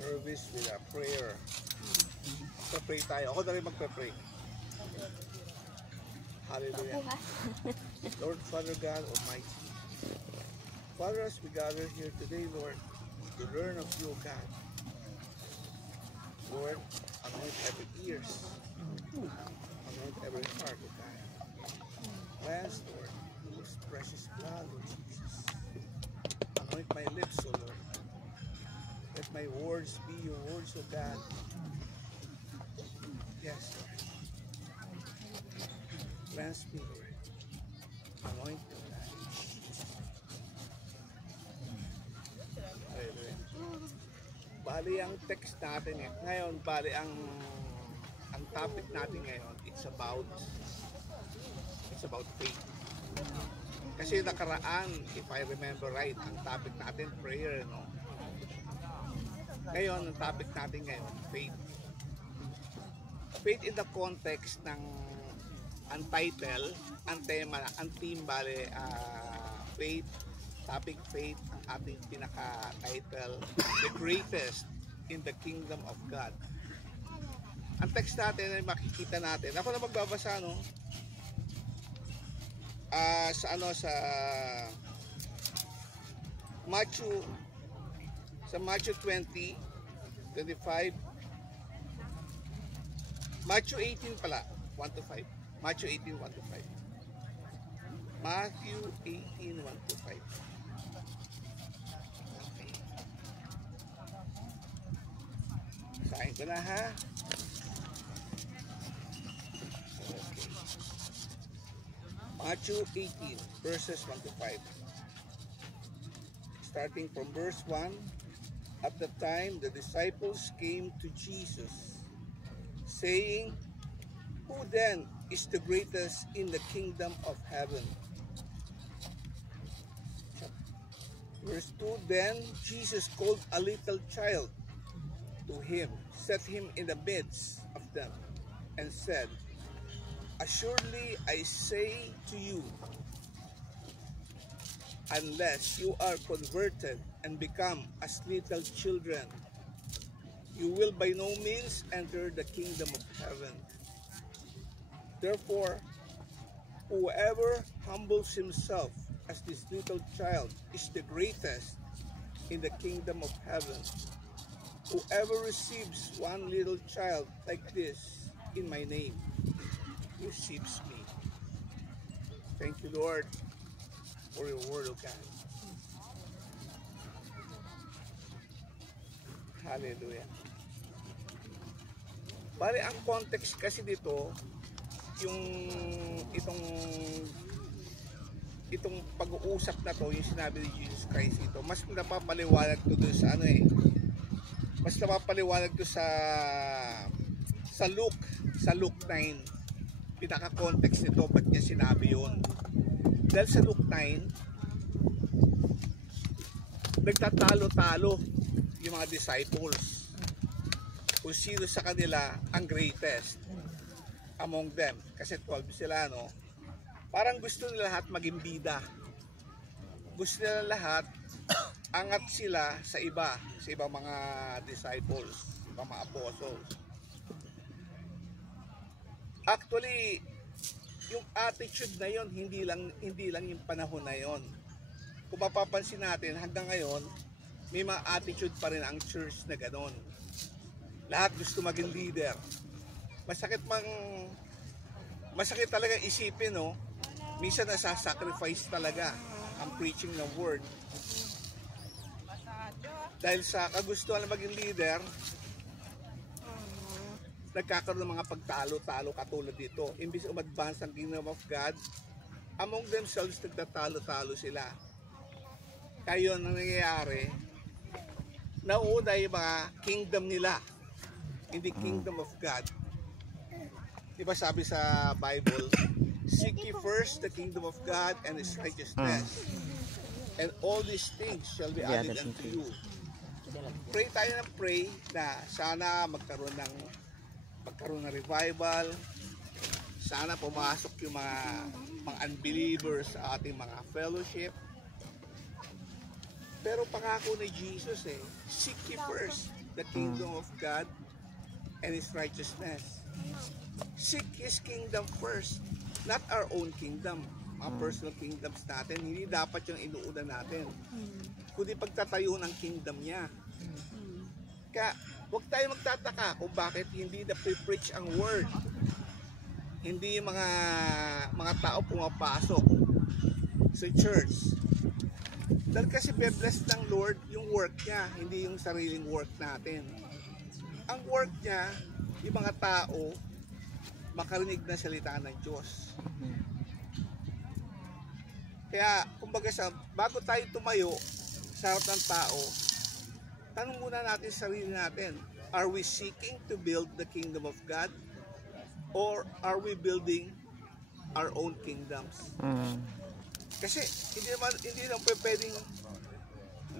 service with a prayer. Pray tayo. Ako na rin magpe-pray. Hallelujah. Lord, Father God Almighty. Father, as we gather here today, Lord, to learn of you, God. Lord, anoint every ears. Anoint every heart, O God. Cleanse, Lord, with precious blood, Lord Jesus. Anoint my lips, O Lord. Let my words be your words, O God. Yes, Lord. Cleanse me, Lord. Anoint me, O God. Hallelujah. Bali ang text natin ngayon, bali ang topic natin ngayon, it's about faith. Kasi nakaraan, if I remember right, ang topic natin prayer, no? Ngayon, ang topic natin ngayon, faith. Faith in the context ng ang title, ang tema, ang theme bale, faith, topic faith, ang ating pinaka-title, the greatest in the kingdom of God. Ang text natin ay makikita natin. Ako na magbabasa, no? Sa Matthew 20, 25, Matthew 18 pala, 1 to 5. Matthew 18, 1 to 5. Matthew 18, 1 to 5. Okay. Sahin ko na, ha? Okay. Matthew 18, verses 1 to 5. Starting from verse 1. At the time, the disciples came to Jesus, saying, "Who then is the greatest in the kingdom of heaven?" Verse 2, Then Jesus called a little child to him, set him in the midst of them, and said, "Assuredly I say to you, unless you are converted and become as little children, you will by no means enter the kingdom of heaven. Therefore, whoever humbles himself as this little child is the greatest in the kingdom of heaven. Whoever receives one little child like this in my name receives me." Thank you, Lord, for your word, O God. Hallelujah. Bale, ang context kasi dito, itong pag-uusap na to, yung sinabi ni Jesus Christ ito, mas napapaliwanag to doon sa mas napapaliwanag to sa Luke 9. Pinaka-context nito, ba't niya sinabi yun? Dahil sa Luke 9, nagtatalo-talo yung mga disciples kung sino sa kanila ang greatest among them. Kasi 12 sila, no? Parang gusto nila lahat maging bida. Gusto nila lahat angat sila sa ibang mga disciples, ibang mga apostles. Actually, yung attitude na yon, hindi lang yung panahon na yon. Kung mapapansin natin, hanggang ngayon, may mga attitude pa rin ang church na ganon. Lahat gusto maging leader. Masakit talaga isipin, no? Minsan nasa-sacrifice talaga ang preaching ng word. Dahil sa kagustuhan na maging leader, nagkakaroon ng mga pagtalo-talo katulad dito. Imbis umadvance ang kingdom of God, among themselves nagtatalo-talo sila. Kaya yun ang nangyayari, nauna yung mga kingdom nila, hindi kingdom of God. Diba sabi sa Bible, "Seek ye first the kingdom of God and His righteousness, and all these things shall be added unto you." Pray tayo ng pray na sana magkaroon ng revival. Sana pumasok yung mga unbelievers sa ating mga fellowship. Pero pangako ni Jesus, seek ye first the kingdom of God and His righteousness. Seek His kingdom first, not our own kingdom. Mga personal kingdoms natin, hindi dapat yung inuuna natin. Kundi pagtatayo ng kingdom niya. Kaya huwag tayo magtataka kung bakit hindi na preach ang word. Hindi yung mga tao pumapasok sa church. Dahil kasi be-blessed ng Lord yung work niya, hindi yung sariling work natin. Ang work niya, yung mga tao makarinig na salita ng Diyos. Kaya, kumbaga bago tayo tumayo sa harap ng tao, tanong muna natin sa sarili natin, are we seeking to build the kingdom of God? Or are we building our own kingdoms? Kasi, hindi naman pwedeng,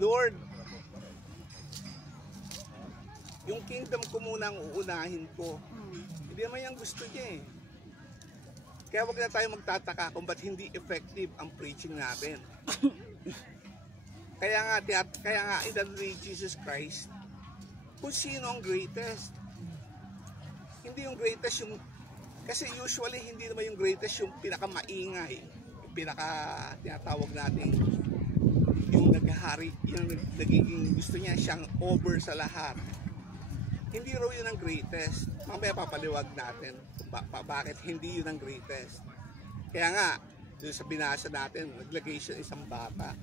Lord, yung kingdom ko muna ang uunahin ko. Hindi naman yung gusto niya eh. Kaya wag na tayo magtataka kung ba't hindi effective ang preaching natin. Kaya nga idalawin ni Jesus Christ kung sino ang greatest. Hindi yung greatest yung, kasi usually hindi naman yung greatest yung pinakamaingay, yung tinatawag natin yung naghahari, yung nagiging gusto niya siyang over sa lahat. Hindi raw yun ang greatest. Mamaya papaliwag natin kung bakit hindi yun ang greatest. Kaya nga, doon sa binasa natin, naglagay siya isang bata.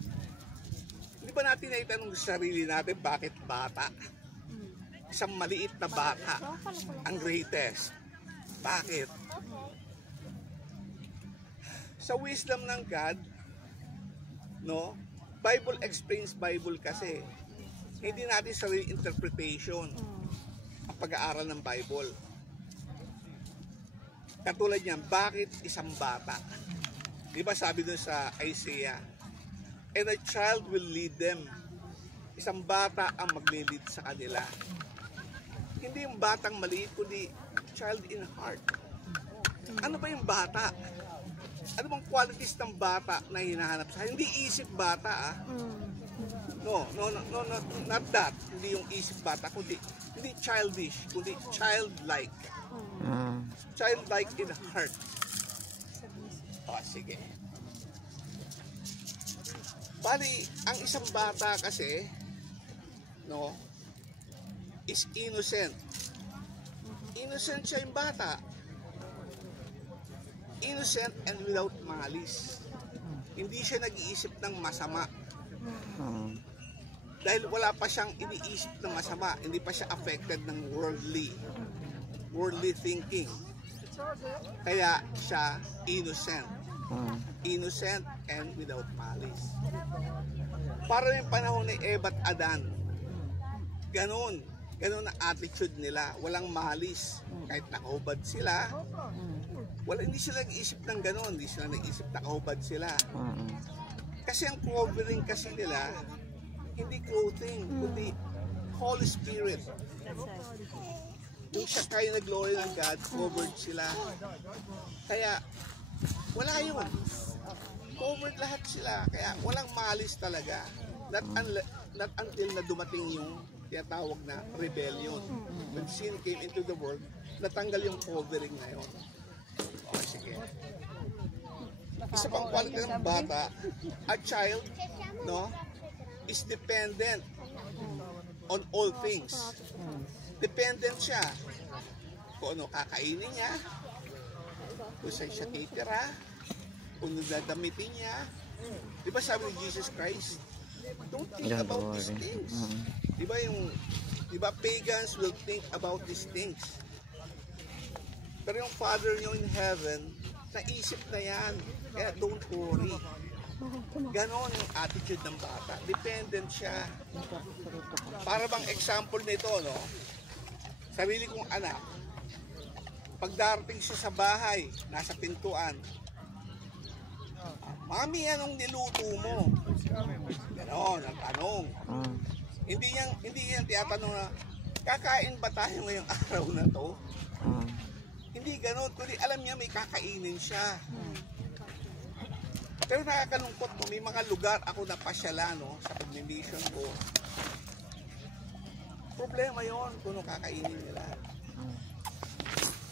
Hindi ba natin naitanong sa sarili natin bakit bata? Isang maliit na bata ang greatest. Bakit? Sa wisdom ng God, no? Bible explains Bible kasi. Hindi natin sarili interpretation ang pag-aaral ng Bible. Katulad niyan, bakit isang bata? Di ba sabi doon sa Isaiah, and a child will lead them. Isang bata ang maglilid sa kanila. Hindi yung batang maliit, kundi child in heart. Ano ba yung bata? Ano bang qualities ng bata na hinahanap sa? Hindi isip bata No, not that. Hindi yung isip bata, kundi hindi childish, kundi childlike. Childlike in heart. Sige. Bali, ang isang bata kasi, no, is innocent. Innocent siya yung bata. Innocent and without malice. Hindi siya nag-iisip ng masama. Dahil wala pa siyang iniisip ng masama, hindi pa siya affected ng worldly thinking. Kaya siya innocent. Innocent and without malice. Para yung panahon ni Eva at Adan, ganun ang attitude nila. Walang malice. Kahit nakahubad sila, hindi sila nag-iisip ng ganun. Hindi sila nag-iisip nakahubad sila. Kasi ang covering kasi nila, hindi clothing, kundi Holy Spirit. Yung siya kayo na glory ng God, covered sila. Kaya, wala yun. Covered lahat sila. Kaya, walang malis talaga. Not until na dumating yung tinatawag na rebellion. When sin came into the world, natanggal yung covering na yun. Sige. Isa pang quality ng bata, a child, no, is dependent on all things. Dependent siya. Kung ano kakainin niya, kung saan siya titira, kung dadamitin niya. Di ba sabi ni Jesus Christ, don't think about these things. Di ba pagans will think about these things. Pero yung Father niyo in heaven, naisip na yan. Kaya don't worry. Ganon yung attitude ng bata. Dependent siya. Para bang example nito, no? Sarili kong anak, pag darating siya sa bahay, nasa pintuan, Mami, anong niluto mo? Ganon, ang tanong. Hindi yan tiyatanong na, kakain ba tayo ngayong araw na to? Hindi ganon, kundi alam niya may kakainin siya. Pero nakakalungkot mo, may mga lugar ako napasyalan, no, sa pag-mission ko. Problema yon kung ano kakainin nila.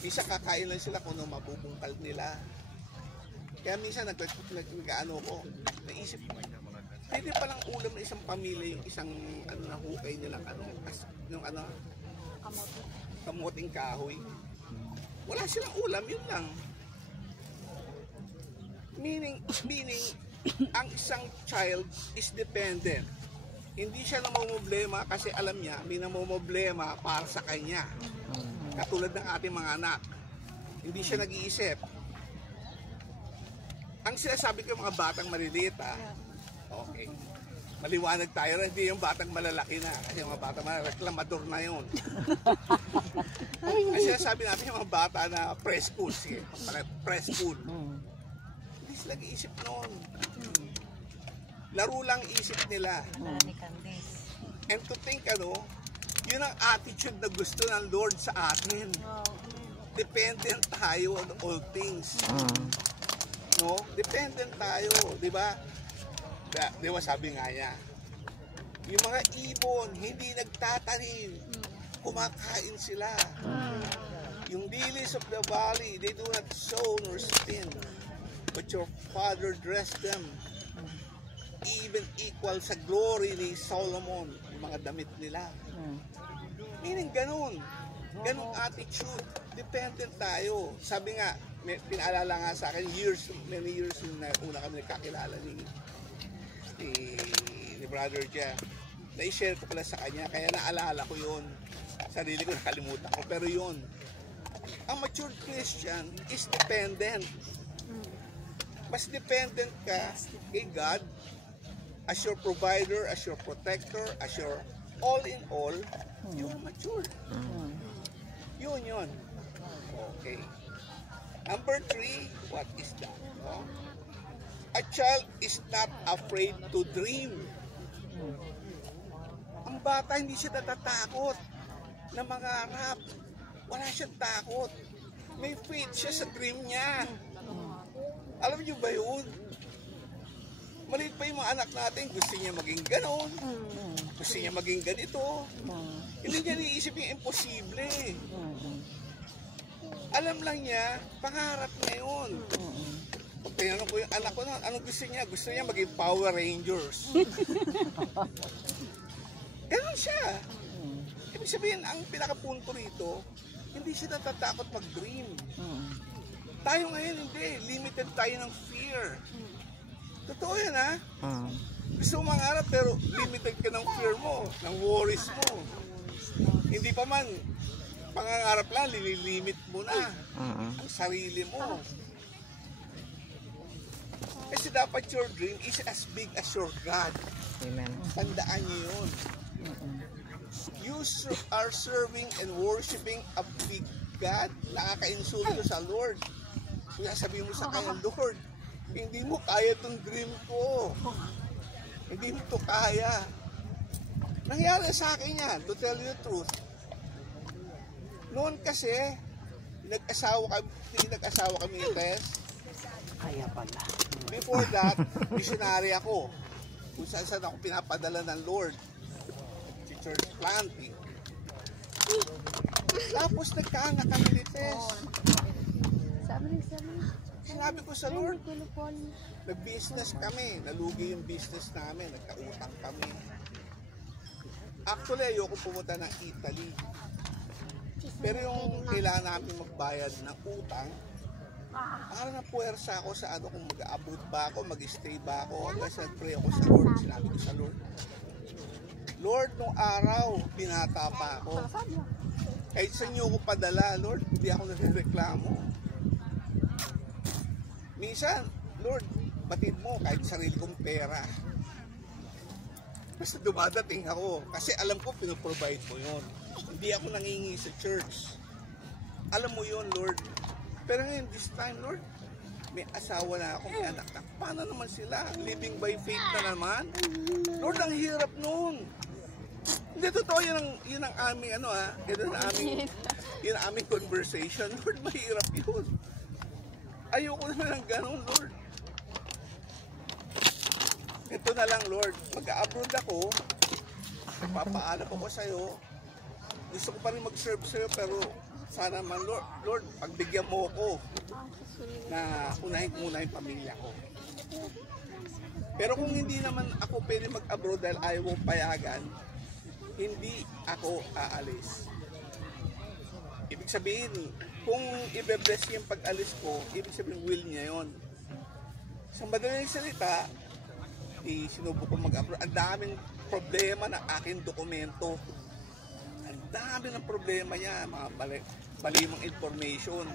Minsan kakain lang sila kung ano mabubungkal nila. Kaya minsan nag-ano ko, naisip ko, pwede palang ulam ng isang pamilya yung isang ano na hukay nilang ano, yung ano, kamuting kahoy. Wala silang ulam, yun lang. Meaning, ang isang child is dependent. Hindi siya namumblema kasi alam niya, may namumblema para sa kanya. Katulad ng ating mga anak. Hindi siya nag-iisip. Ang sinasabi ko yung mga batang maliliit, okay. Maliwanag tayo na, hindi yung batang malalaki na. Kasi yung mga batang malalaki, reklamador na yun. Ang sinasabi natin yung mga bata na preschool, sige, preschool. Hindi sila nag-iisip noon. Laro lang isip nila. And to think, yun ang attitude na gusto ng Lord sa atin. Dependent tayo on all things. No? Dependent tayo, di ba? Di ba sabi nga niya, yung mga ibon, hindi nagtatanim, kumakain sila. Yung lilies of the valley, they do not sow nor spin, but your Father dressed them. Even equal sa glory ni Solomon, yung mga damit nila. Meaning ganun attitude, dependent tayo. Sabi nga, pinaalala nga sa akin, many years na una kami nagkakilala ni Brother Jeff. Na-share ko pala sa kanya, kaya naalala ko yun. Sarili ko nakalimutan ko, pero yun. Ang matured Christian is dependent. Mas dependent ka kay God as your provider, as your protector, as your all in all, you are matured. Yun. Okay. Number 3, what is that? A child is not afraid to dream. Ang bata hindi siya natatakot na mangarap. Wala siyang takot. May faith siya sa dream niya. Alam niyo ba yun? Maliit pa yung mga anak natin, gusto niya maging ganon. Gusto niya maging ganito. Hindi niya niisip yung imposible. Alam lang niya, pangarap niya yun. Pag tinanong ko yung anak ko noon, anong gusto niya? Gusto niya maging Power Rangers. Ganon siya. Ibig sabihin, ang pinakapunto rito, hindi siya natatakot mag-dream. Tayo ngayon hindi, limited tayo ng fear. Totoo yan, ha? Gusto mo mangarap pero limited ka ng fear mo, ng worries mo. Hindi pa man, pangangarap lang, lililimit mo na ang sarili mo. Kasi dapat your dream is as big as your God. Amen. Tandaan niyo yun. You are serving and worshiping a big God. Nakaka-insulto sa Lord. Kaya sabihin mo sa kanya, Lord, hindi mo kaya itong dream ko. Hindi mo ito kaya. Nangyari sa akin yan, to tell you the truth. Noon kasi, nag-asawa kami ni Tess. Kaya pala. Before that, missionary ako. Kung saan ako pinapadala ng Lord. Si church planting. Tapos nagkaanak kami ni Tess. Sinabi ko sa Lord, nag-business kami, nalugi yung business namin, nagkautang kami. Actually, ayoko pumunta ng Italy. Pero yung kailangan namin magbayad ng utang, para na puwersa ako sa ano, kung mag-abot ba ako, mag-stay ba ako, hanggang sa pray ako sa Lord. Sinabi ko sa Lord, Lord, nung araw, binata pa ako. Kahit sa inyo ko padala, Lord, hindi ako nagreklamo. Minsan, Lord, batid mo kahit sarili kong pera. Basta dumadating ako. Kasi alam ko, pinoprovide mo yun. Hindi ako nangingi sa church. Alam mo yun, Lord. Pero ngayon, this time, Lord, may asawa na ako, may anak na. Paano naman sila? Living by faith na naman? Lord, ang hirap nun. Hindi, totoo, yun ang aming, yun ang aming conversation. Lord, mahirap yun. Ayoko naman ng ganun, Lord. Ito na lang, Lord. Mag-abroad ako. Papaalam ako sa'yo. gusto ko pa rin mag-serve sa'yo, pero sana man, Lord, pagbigyan mo ako na unahin ko muna yung pamilya ko. Pero kung hindi naman ako pwede mag-abroad dahil ayaw mong payagan, hindi ako aalis. Ibig sabihin, kung i-bless yung pag-alis ko, ibig sabihin will niya yon. Sa madaling salita, sinubok ko mag-abroad. Ang daming problema ng aking dokumento. Ang dami ng problema niya, mga balimang information.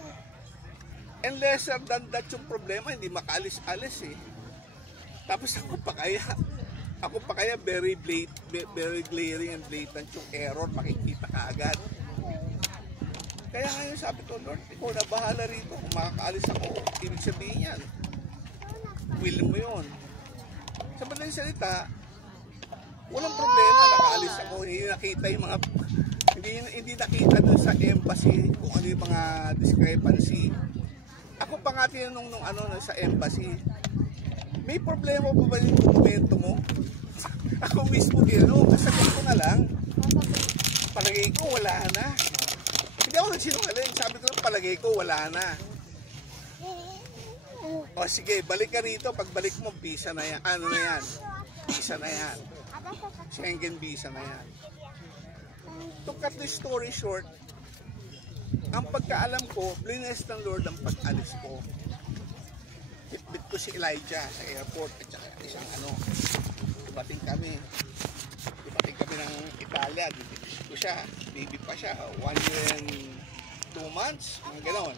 And lesser than that yung problema, hindi makaalis-alis eh. Tapos ako pa kaya very glaring and blatant yung error, makikita ka agad. Kaya ngayon sabi ko, Lord, ikaw na bahala rito. Kung makakaalis ako, ibig sabihin yan, will mo yun. Sa madaling salita, walang problema, nakaalis ako. Hindi nakita yung mga, hindi nakita dun sa embassy kung ano yung mga discrepancy. Ako pa nga tinanong nung sa embassy, may problema pa ba yung dokumento mo? Ako mismo tinanong, kasagot ko na lang, palagay ko wala na. Hindi ako nagsinungaling, sabi ko palagay ko wala na. O sige, balik ka rito, pagbalik mo, visa na yan. Ano na yan? Visa na yan. Schengen visa na yan. To cut the story short, ang pagkaalam ko, blessed ng Lord ang pag-alis ko. Bitbit ko si Elijah sa airport at saka isang dumating kami ng Italia, bibit ko siya, baby pa siya, 1 year and 2 months, mga ganon.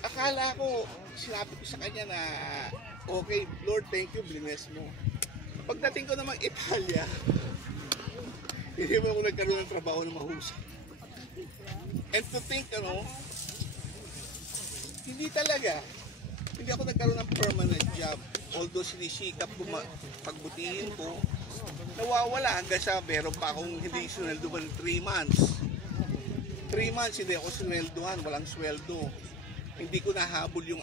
Akala ko, sinabi ko sa kanya na, okay, Lord, thank you, bless mo. Pagdating ko namang Italia, hindi mo ako nagkaroon ng trabaho na mahusay. And to think, hindi talaga. Hindi ako nagkaroon ng permanent job. Although sinisikap ko pagbutihin ko, nawawala hanggang sa meron pa akong hindi sinweldohan 3 months. 3 months hindi ako sinweldohan, walang sweldo. Hindi ko nahabol yung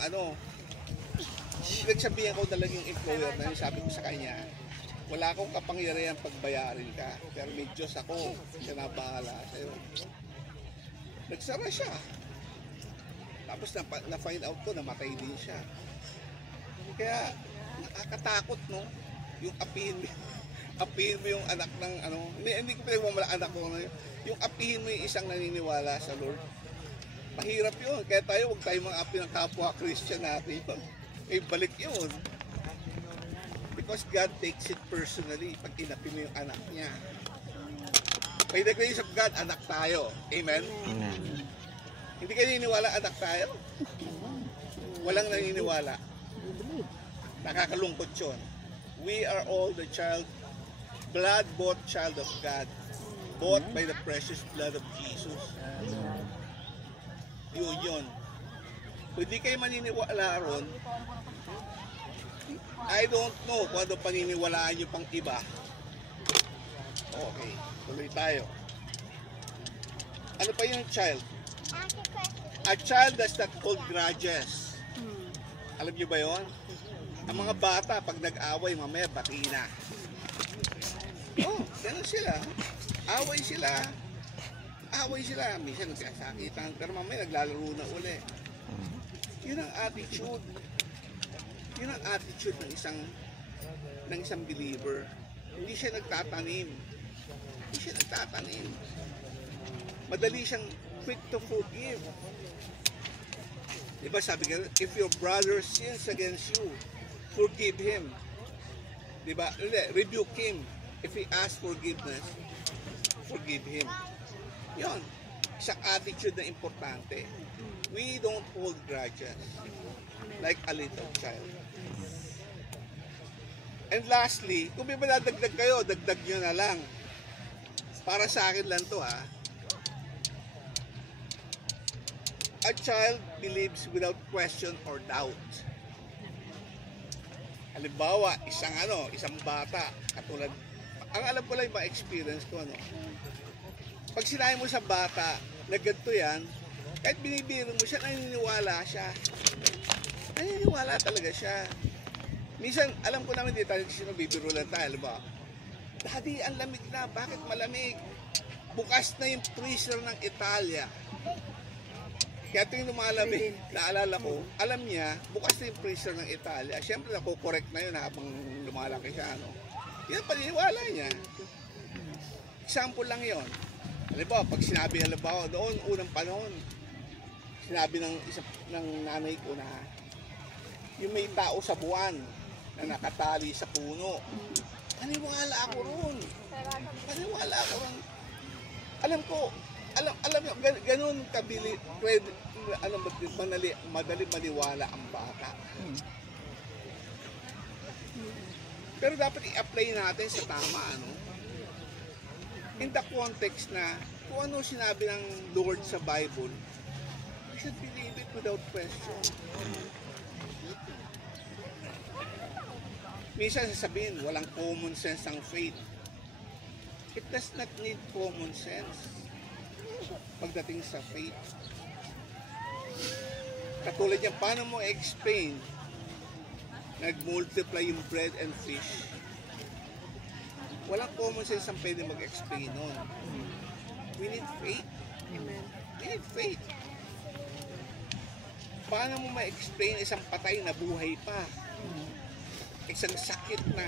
Pinagsabihan ko talagang employer na yun, sabi ko sa kanya, wala akong kapangyarihan pagbayarin ka, pero may Diyos ako, siya na bahala sa'yo. Nagsara siya. Tapos na-find out ko, namatay din siya. Kaya, nakakatakot, no? Yung apihin mo yung anak ng hindi ko pinagmamala anak ko, yung apihin mo yung isang naniniwala sa Lord. Mahirap yun. Kaya huwag tayo mga api ng kapwa Christian natin yun. May balik yun. Because God takes it personally pag inapi mo yung anak niya. By the grace of God, anak tayo. Amen? Amen. Hindi kayo naniniwala anak tayo? Walang naniniwala. Nakakalungkot yun. We are all the blood-bought child of God. Bought by the precious blood of Jesus. Yun. Kung hindi kayo maniniwala ron, I don't know kung ano paniniwalaan nyo pang iba. Okay, tuloy tayo. Ano pa yung child? A child does not hold grudges. Alam nyo ba yun? Ang mga bata, pag nag-away, mamaya bati na. Ganun sila. Away sila. Minsan nagkasakitan, pero mamaya naglalaro na uli. Yun ang attitude. Yun ang attitude ng isang believer. Hindi siya nagtatanim. Madali siyang quick to forgive. Diba sabi nga, if your brother sins against you, forgive him. Diba? Rebuke him. If he asks forgiveness, forgive him. Yun. Isang attitude na importante. We don't hold grudges like a little child. And lastly, kung may madadagdag kayo, dagdag nyo na lang. Para sa akin lang to A child believes without question or doubt. Halimbawa, isang bata, katulad, ang alam ko lang yung experience ko, Pag sinabi mo sa bata na ganito yan, kahit binibiro mo siya, naniniwala siya. Naniniwala talaga siya. Minsan, alam ko naman dito tayo bibiro lang tayo, ba? Daddy, ang lamig na. Bakit malamig? Bukas na yung freezer ng Italia. Kaya tuwing lumalamig, naalala ko, alam niya, bukas na yung freezer ng Italia. Siyempre, nakukorek na yun habang lumalaki siya. Ano? Yan, paniniwala niya. Example lang yon. Halimbawa, pag sinabi, halimbawa, doon, unang panahon, sinabi ng nanay ko na yung may tao sa buwan na nakatali sa puno. Paniwala ako ron. Paniwala ako ron. Alam nyo, ganun kabili, madali maniwala ang bata. Pero dapat i-apply natin sa tama, ano? In the context na kung ano sinabi ng Lord sa Bible, we should believe it without question. Minsan sasabihin, walang common sense ang faith. It does not need common sense pagdating sa faith. Katulad yan, paano mo explain nag-multiply yung bread and fish? Walang common sense ang pwede mag-explain nun. We need faith. Amen. We need faith. Paano mo ma-explain isang patay na buhay pa? Isang sakit na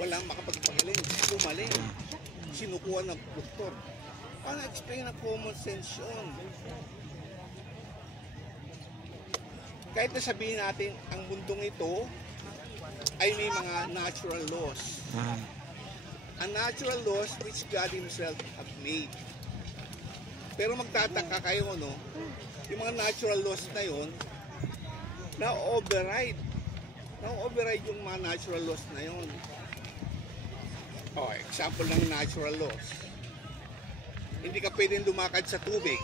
walang makapagpagaling, gumaling, sinukuha ng doktor. Paano explain ng common sense yun? Kahit na sabihin natin, ang mundong ito ay may mga natural laws. A natural laws which God Himself have made. Pero magtataka kayo, no? Yung mga natural laws na yun, na-override yung mga natural laws na yun. Example ng natural laws. Hindi ka pwedeng lumakad sa tubig,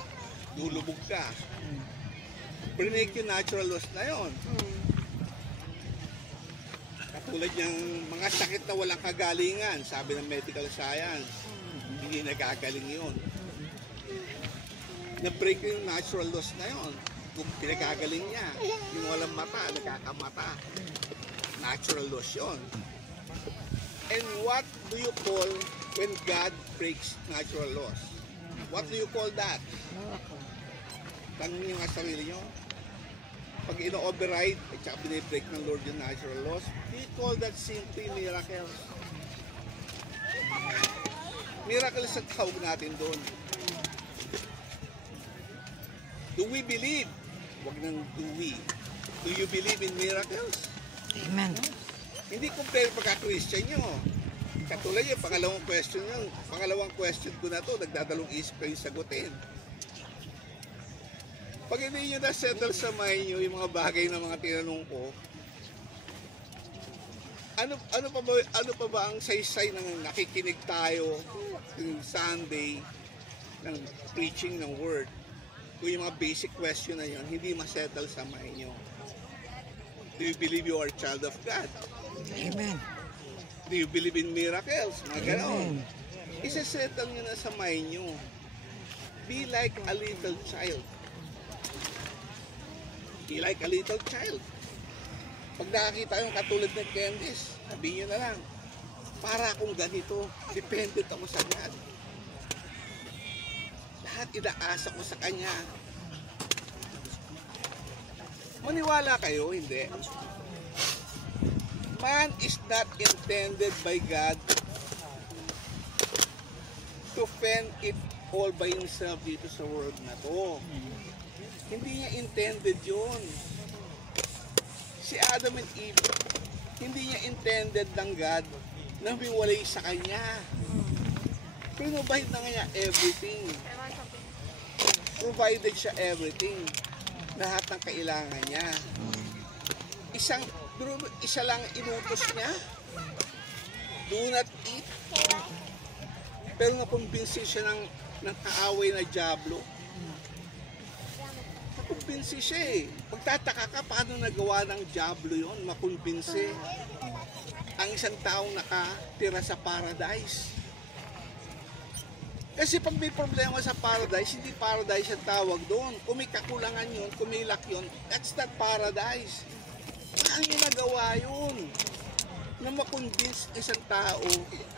lulubog ka. Break yung natural laws na yun. Katulad yung mga sakit na walang kagalingan, sabi ng medical science, hindi nagagaling yun. Na-break yung natural laws na yun. Kung pinagagaling niya, yung walang mata, nagkakamata. Natural laws yun. And what do you call when God breaks natural laws? What do you call that? Tanong niyo nga sarili niyo. Pag ino-override at saka binibreak ng Lord yung natural laws, do you call that simply miracles? Miracles ang tawag natin doon. Do we believe? Huwag nang do we. Do you believe in miracles? Amen. Hindi compare pagka-Christian nyo. Katulad yung pangalawang question ko na to, nagdadalong isip kayo sagutin. Pag hindi nyo na-settle sa mind nyo yung mga bagay na mga tinanong ko, ano pa ba ang saysay ng nakikinig tayo ng Sunday ng preaching ng word? Kung yung mga basic question na yun, hindi ma-settle sa mind nyo. Do you believe you are a child of God? Amen. Do you believe in miracles? Mga ganon. Isa-settle nyo na sa mind nyo. Be like a little child. Be like a little child. Pag nakakita yung katulad ng Candice, sabihin nyo na lang, para akong ganito, dependent ako sa God. Lahat inaasa ko sa Kanya. Maniwala kayo, hindi. Man is not intended by God to fend it all by himself dito sa world na to. Hindi niya intended yun. Si Adam and Eve, hindi niya intended ng God na humiwalay sa Kanya. Provide na niya everything. Provided siya everything. Lahat ng kailangan niya. Isa lang inutos niya. Do not eat. Pero nakumbinsi siya ng kaaway na dyablo. Makumbinsi siya eh. Pagtataka ka, paano nagawa ng dyablo yun? Makumbinsi. Ang isang taong nakatira sa paradise. Kasi pag may problema sa paradise, hindi paradise ang tawag doon. Kung may kakulangan yun, kung may lack yun, that's not paradise. Paano niya nagawa yun? na makonvince isang tao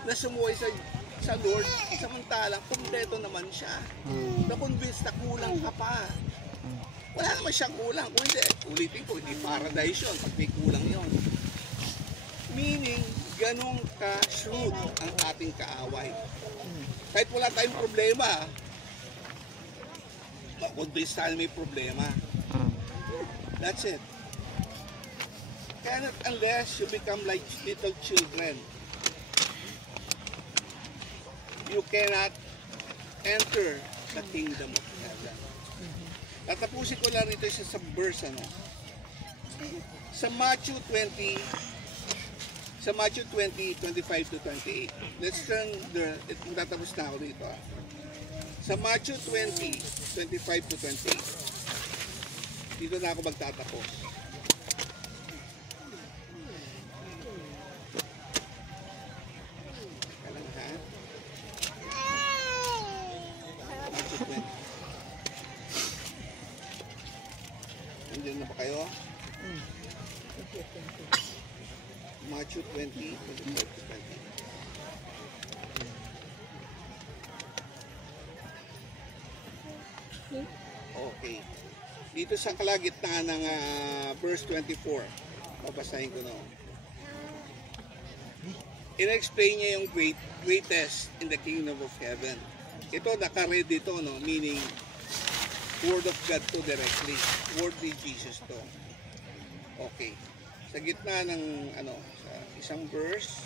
na sumuway sa Lord, samantalang kumpleto naman siya. Na-convince na kulang ka pa. Wala naman siyang kulang. Kung hindi, ulitin ko, hindi paradise yun pag may kulang yun. Meaning, ganun ka-shrewd ang ating kaaway. Kahit wala tayong problema, makonvince tayo may problema. That's it. Cannot unless you become like little children. You cannot enter the kingdom of heaven. Tatapusin ko lang rito sa verse, ano? Sa Matthew 20, 25 to 28. Let's turn there. Tatapos na ako dito. Sa Matthew 20, 25 to 28. Dito na ako magtatapos. Kalang ha? Matthew 20. Nandiyan na ba kayo? Matthew 20, 25 to 28. Okay. Dito sa kalagitnaan ng verse 24, babasahin ko na. In-explain niya yung greatest in the kingdom of heaven. Ito, naka-read dito, no? Meaning, word of God to directly. Word ni Jesus to. Okay. Sa gitna ng, sa isang verse,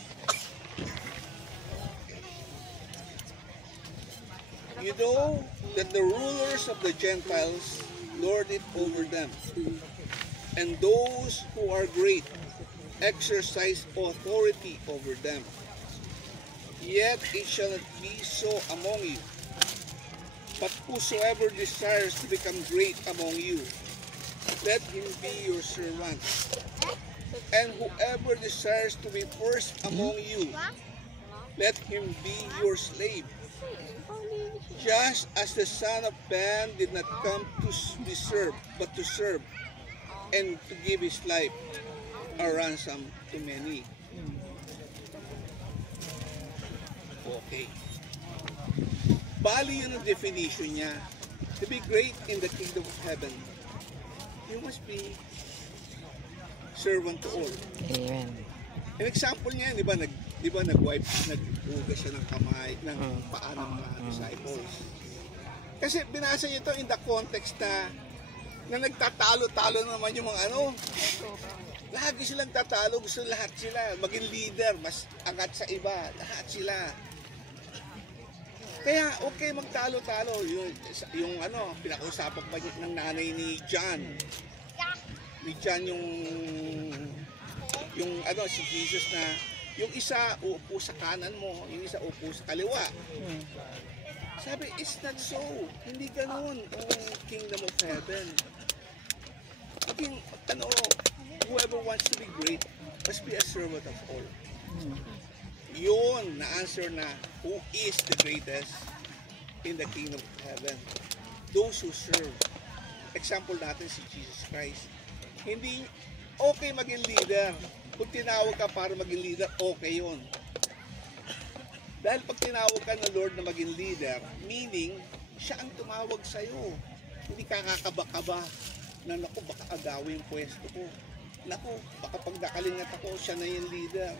you know that the rulers of the Gentiles lord it over them, and those who are great exercise authority over them. Yet it shall not be so among you. But whosoever desires to become great among you, let him be your servant. And whoever desires to be first among you, let him be your slave. Just as the Son of Man did not come to be served, but to serve, and to give his life a ransom to many. Okay. Bali yun ang definition niya. To be great in the kingdom of heaven, you must be servant to all. Amen. An example niya, di ba nag-wipe, naghugas siya ng kamay, ng paa ng mga disciples. Kasi binasa niyo ito in the context na nagtatalo-talo naman yung mga lagi silang tatalo, gusto lahat sila, maging leader, mas angat sa iba, lahat sila. Kaya okay magtalo-talo, yung pinag-usapan pa ng nanay ni John. Ni John yung si Jesus na yung isa uupo sa kanan mo, yung isa uupo sa kaliwa. Sabi, it's not so. Hindi ganoon ang kingdom of heaven. Whoever wants to be great must be a servant of all. Yun na answer na who is the greatest in the kingdom of heaven. Those who serve. Example natin si Jesus Christ. Hindi okay maging leader. Kung tinawag ka para maging leader, okay yun. Dahil pag tinawag ka ng Lord na maging leader, meaning, siya ang tumawag sa'yo. Hindi ka kakaba-kaba na, naku, baka agawin yung pwesto ko. Naku, baka pag nakalingat ako, siya na yung leader.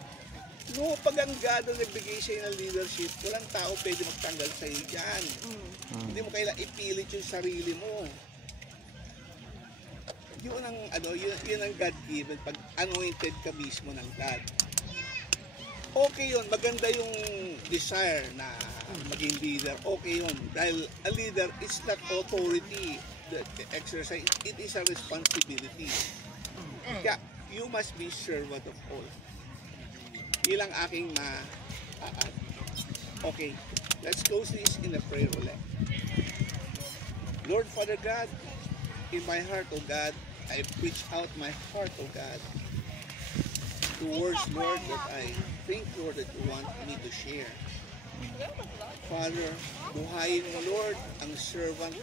No, pag ang God ang nagbigay sa'yo ng leadership, walang tao pwede magtanggal sa'yo dyan. Hindi mo kailangan ipilit yung sarili mo. Yun ang God-given pag anointed ka mismo ng God. Okay yun, maganda yung desire na maging leader. Okay yun, dahil a leader is not authority, the exercise, it is a responsibility. Kaya, you must be servant of all. Ilang aking ma-add. Okay, let's close this in a prayer ulit. Lord Father God, in my heart, O God, I preach out my heart, O God, towards, Lord, that I think, Lord, that you want me to share. Father, buhayin mo, Lord, ang servant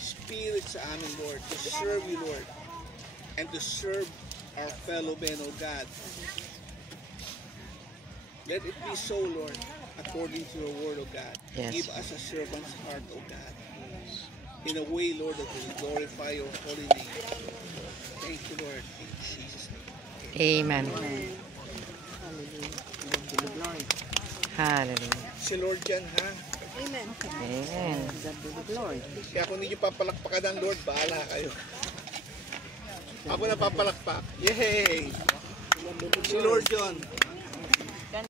spirit sa amin, Lord, to serve you, Lord, and to serve our fellow men, O God. Let it be so, Lord, according to your word, O God. Yes. Give us a servant's heart, O God. In a way, Lord, that will glorify your holy name. Thank you, Lord. In Jesus' name. Amen. Hallelujah. Si Lord yan, ha? Amen. Kaya kung hindi nyo papalakpakan ng Lord, bahala kayo. Ako na papalakpak. Yay! Si Lord yun.